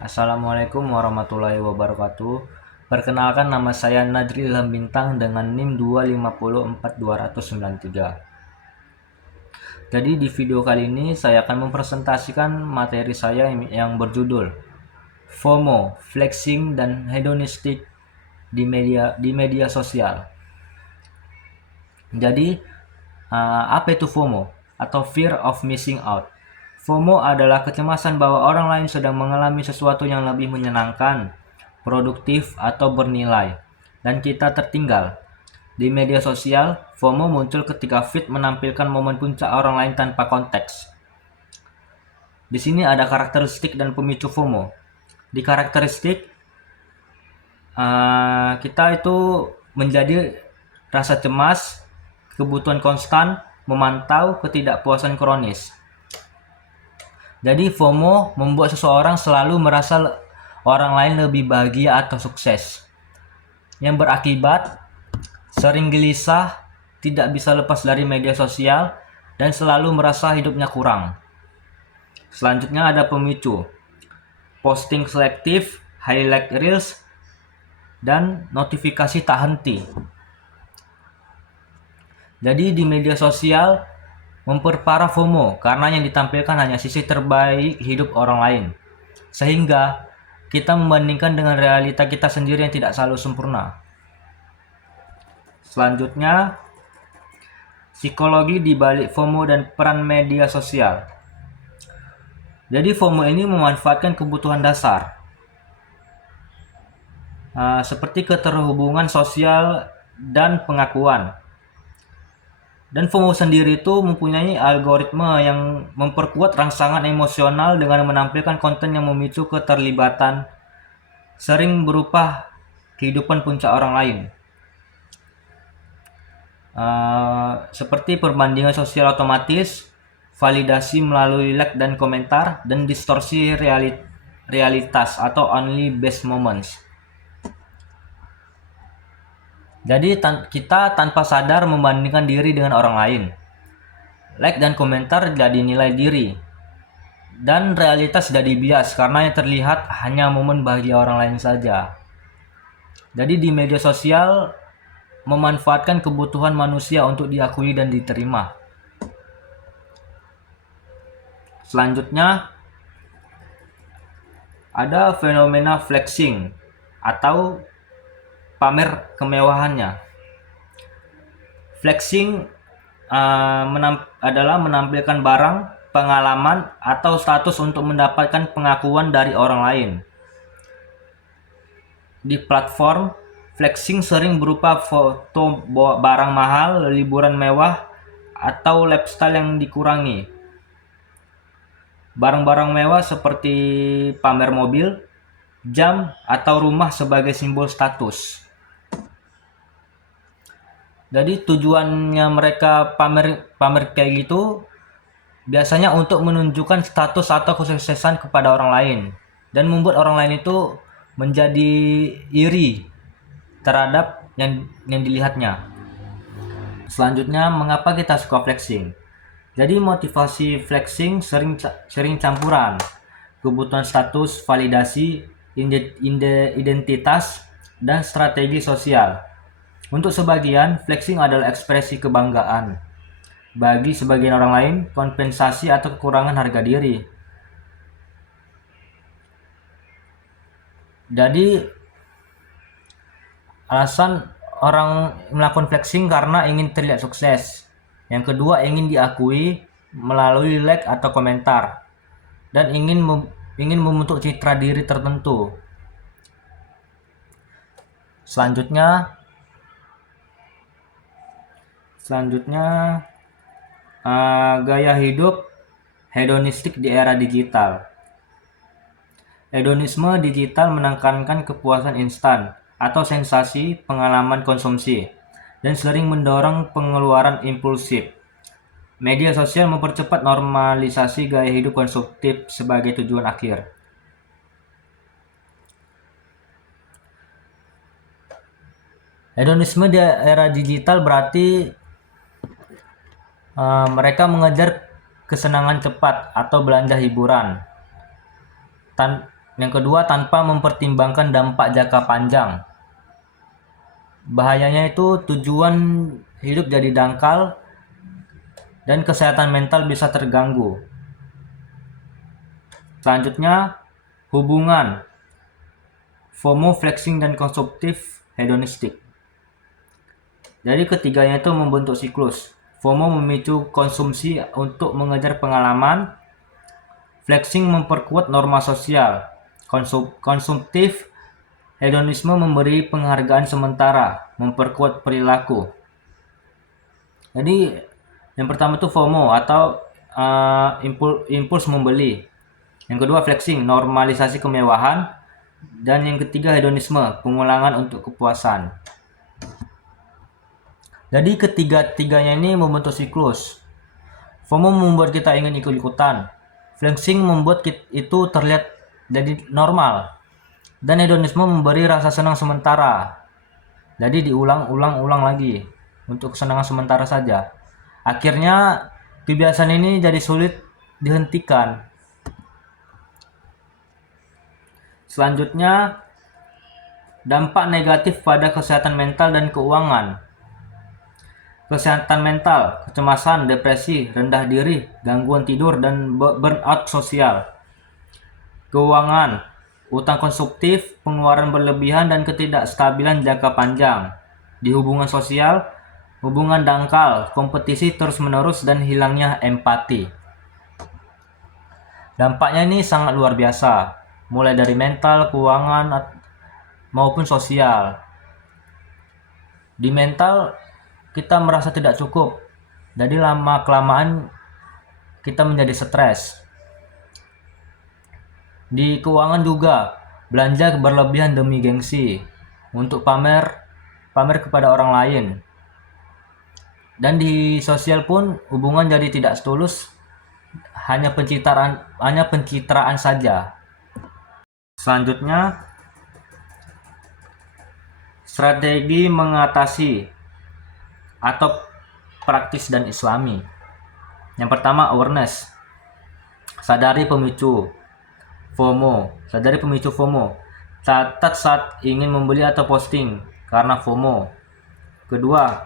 Assalamualaikum warahmatullahi wabarakatuh. Perkenalkan, nama saya Nadri Ilham Bintang dengan NIM 2504293. Jadi di video kali ini saya akan mempresentasikan materi saya yang berjudul FOMO, Flexing dan Hedonistic di media sosial. Jadi apa itu FOMO atau Fear of Missing Out? FOMO adalah kecemasan bahwa orang lain sedang mengalami sesuatu yang lebih menyenangkan, produktif, atau bernilai, dan kita tertinggal. Di media sosial, FOMO muncul ketika feed menampilkan momen puncak orang lain tanpa konteks. Di sini ada karakteristik dan pemicu FOMO. Di karakteristik, kita itu menjadi rasa cemas, kebutuhan konstan, memantau, ketidakpuasan kronis. Jadi FOMO membuat seseorang selalu merasa orang lain lebih bahagia atau sukses, yang berakibat sering gelisah, tidak bisa lepas dari media sosial, dan selalu merasa hidupnya kurang. Selanjutnya ada pemicu, posting selektif, highlight reels, dan notifikasi tak henti. Jadi di media sosial memperparah FOMO karena yang ditampilkan hanya sisi terbaik hidup orang lain, sehingga kita membandingkan dengan realita kita sendiri yang tidak selalu sempurna. Selanjutnya, psikologi di balik FOMO dan peran media sosial. Jadi FOMO ini memanfaatkan kebutuhan dasar seperti keterhubungan sosial dan pengakuan. Dan FOMO sendiri itu mempunyai algoritma yang memperkuat rangsangan emosional dengan menampilkan konten yang memicu keterlibatan, sering berupa kehidupan puncak orang lain. Seperti perbandingan sosial otomatis, validasi melalui like dan komentar, dan distorsi realitas atau only best moments. Jadi kita tanpa sadar membandingkan diri dengan orang lain. Like dan komentar jadi nilai diri, dan realitas jadi bias karena yang terlihat hanya momen bahagia orang lain saja. Jadi di media sosial memanfaatkan kebutuhan manusia untuk diakui dan diterima. Selanjutnya ada fenomena flexing atau pamer kemewahannya. Flexing adalah menampilkan barang, pengalaman, atau status untuk mendapatkan pengakuan dari orang lain. Di platform, flexing sering berupa foto barang mahal, liburan mewah, atau lifestyle yang dikurangi. Barang-barang mewah seperti pamer mobil, jam, atau rumah sebagai simbol status. Jadi tujuannya mereka pamer kayak gitu biasanya untuk menunjukkan status atau kesuksesan kepada orang lain dan membuat orang lain itu menjadi iri terhadap yang dilihatnya. Selanjutnya, mengapa kita suka flexing? Jadi motivasi flexing sering campuran kebutuhan status, validasi, identitas, dan strategi sosial. Untuk sebagian, flexing adalah ekspresi kebanggaan. Bagi sebagian orang lain, kompensasi atau kekurangan harga diri. Jadi, alasan orang melakukan flexing karena ingin terlihat sukses. Yang kedua, ingin diakui melalui like atau komentar. Dan ingin membentuk citra diri tertentu. Selanjutnya gaya hidup hedonistik di era digital. Hedonisme digital menekankan kepuasan instan atau sensasi pengalaman konsumsi dan sering mendorong pengeluaran impulsif. Media sosial mempercepat normalisasi gaya hidup konsumtif sebagai tujuan akhir. Hedonisme di era digital berarti mereka mengejar kesenangan cepat atau belanja hiburan Yang kedua, tanpa mempertimbangkan dampak jangka panjang. Bahayanya itu tujuan hidup jadi dangkal dan kesehatan mental bisa terganggu. Selanjutnya, hubungan FOMO, flexing, dan konsumtif hedonistik. Jadi ketiganya itu membentuk siklus. FOMO memicu konsumsi untuk mengejar pengalaman, flexing memperkuat norma sosial, konsumtif hedonisme memberi penghargaan sementara, memperkuat perilaku. Jadi yang pertama itu FOMO atau impuls membeli. Yang kedua flexing, normalisasi kemewahan. Dan yang ketiga hedonisme, pengulangan untuk kepuasan. Jadi ketiga-tiganya ini membentuk siklus. FOMO membuat kita ingin ikut-ikutan. Flexing membuat itu terlihat jadi normal. Dan hedonisme memberi rasa senang sementara. Jadi diulang-ulang lagi untuk kesenangan sementara saja. Akhirnya kebiasaan ini jadi sulit dihentikan. Selanjutnya, dampak negatif pada kesehatan mental dan keuangan. Kesehatan mental, kecemasan, depresi, rendah diri, gangguan tidur, dan burnout sosial. Keuangan, utang konsumtif, pengeluaran berlebihan, dan ketidakstabilan jangka panjang. Di hubungan sosial, hubungan dangkal, kompetisi terus-menerus, dan hilangnya empati. Dampaknya ini sangat luar biasa, mulai dari mental, keuangan, maupun sosial. Di mental, kita merasa tidak cukup, jadi lama-kelamaan kita menjadi stres. Di keuangan juga, belanja berlebihan demi gengsi, untuk pamer kepada orang lain. Dan di sosial pun, hubungan jadi tidak tulus, hanya pencitraan saja. Selanjutnya, strategi mengatasi atau praktis dan islami. Yang pertama, awareness. Sadari pemicu FOMO. Catat saat ingin membeli atau posting karena FOMO. Kedua,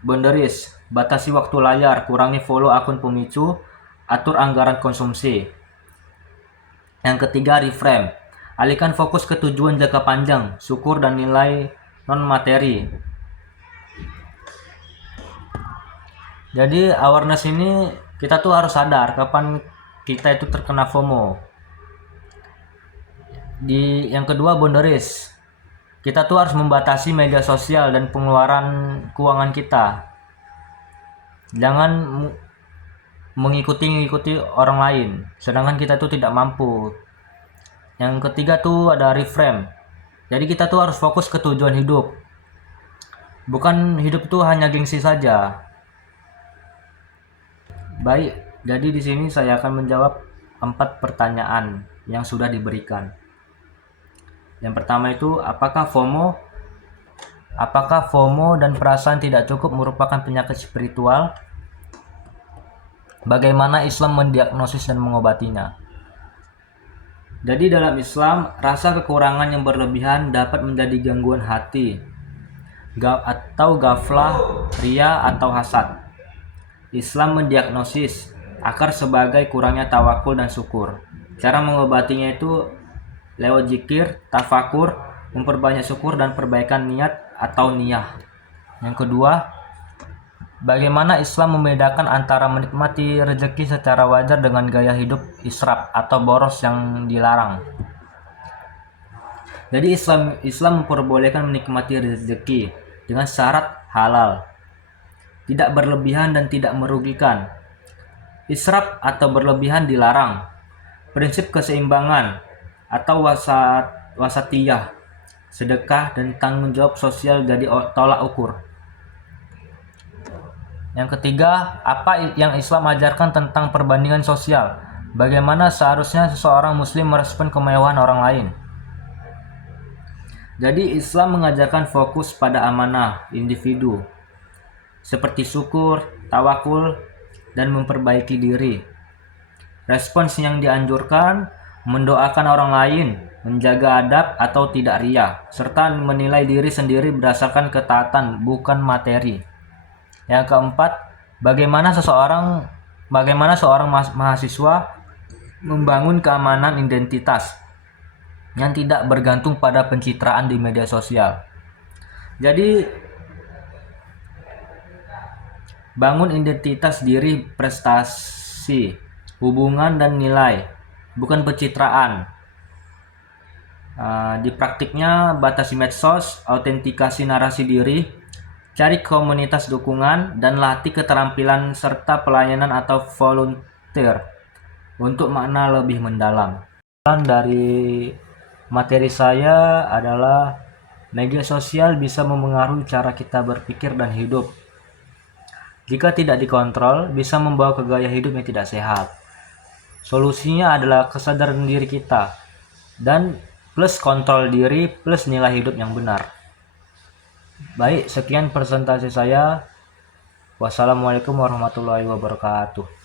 boundaries. Batasi waktu layar, kurangi follow akun pemicu, atur anggaran konsumsi. Yang ketiga, reframe. Alihkan fokus ke tujuan jangka panjang, syukur dan nilai non-materi. Jadi awareness ini kita tuh harus sadar kapan kita itu terkena FOMO. Yang kedua, boundaries. Kita tuh harus membatasi media sosial dan pengeluaran keuangan kita. Jangan mengikuti orang lain, sedangkan kita tuh tidak mampu. Yang ketiga tuh ada reframe. Jadi kita tuh harus fokus ke tujuan hidup. Bukan hidup tuh hanya gengsi saja. Baik, jadi di sini saya akan menjawab 4 pertanyaan yang sudah diberikan. Yang pertama itu, apakah FOMO dan perasaan tidak cukup merupakan penyakit spiritual? Bagaimana Islam mendiagnosis dan mengobatinya? Jadi dalam Islam, rasa kekurangan yang berlebihan dapat menjadi gangguan hati, atau ghaflah, ria, atau hasad. Islam mendiagnosis akar sebagai kurangnya tawakul dan syukur. Cara mengobatinya itu lewat zikir, tafakur, memperbanyak syukur, dan perbaikan niat atau niyah. Yang kedua, bagaimana Islam membedakan antara menikmati rezeki secara wajar dengan gaya hidup israf atau boros yang dilarang? Jadi Islam memperbolehkan menikmati rezeki dengan syarat halal, tidak berlebihan dan tidak merugikan. Israf atau berlebihan dilarang. Prinsip keseimbangan atau wasatiyah, sedekah dan tanggung jawab sosial jadi tolak ukur. Yang ketiga, apa yang Islam ajarkan tentang perbandingan sosial? Bagaimana seharusnya seseorang muslim merespon kemewahan orang lain? Jadi Islam mengajarkan fokus pada amanah individu, seperti syukur, tawakul, dan memperbaiki diri. Respons yang dianjurkan mendoakan orang lain, menjaga adab atau tidak riya, serta menilai diri sendiri berdasarkan ketaatan bukan materi. Yang keempat, bagaimana seorang mahasiswa membangun keamanan identitas yang tidak bergantung pada pencitraan di media sosial. Jadi, bangun identitas diri, prestasi, hubungan dan nilai, bukan pencitraan. Di praktiknya, batasi medsos, autentikasi narasi diri, cari komunitas dukungan, dan latih keterampilan serta pelayanan atau volunteer untuk makna lebih mendalam. Dari materi saya adalah media sosial bisa memengaruhi cara kita berpikir dan hidup. Jika tidak dikontrol, bisa membawa ke gaya hidup yang tidak sehat. Solusinya adalah kesadaran diri kita dan plus kontrol diri plus nilai hidup yang benar. Baik, sekian presentasi saya. Wassalamualaikum warahmatullahi wabarakatuh.